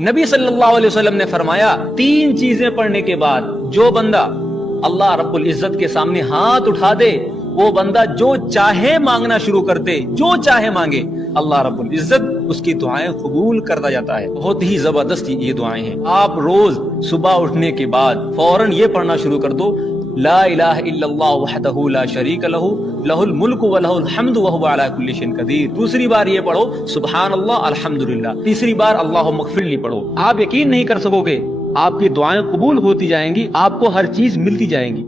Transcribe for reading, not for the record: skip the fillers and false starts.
नबी सल्लल्लाहु अलैहि वसल्लम ने फरमाया 3 चीजें पढ़ने के बाद जो बंदा अल्लाह रब्बुल इज्जत के सामने हाथ उठा दे, वो बंदा जो चाहे मांगना शुरू कर दे, जो चाहे मांगे, अल्लाह रब्बुल इज्जत उसकी दुआएं कबूल करता जाता है। बहुत ही जबरदस्त ये दुआएं हैं। आप रोज सुबह उठने के बाद फौरन ये पढ़ना शुरू कर दो, ला इलाहा इल्लल्लाह वहदहू ला शरीक लहू लहुल मुल्कु व लहुल हम्दु व हुवा अला कुल्ली शैइन कदीर। दूसरी बार ये पढ़ो सुभान अल्लाह अल्हम्दुलिल्लाह। तीसरी बार अल्लाहुम्मा इग़फिरली पढ़ो। आप यकीन नहीं कर सकोगे, आपकी दुआएं कबूल होती जाएंगी, आपको हर चीज मिलती जाएंगी।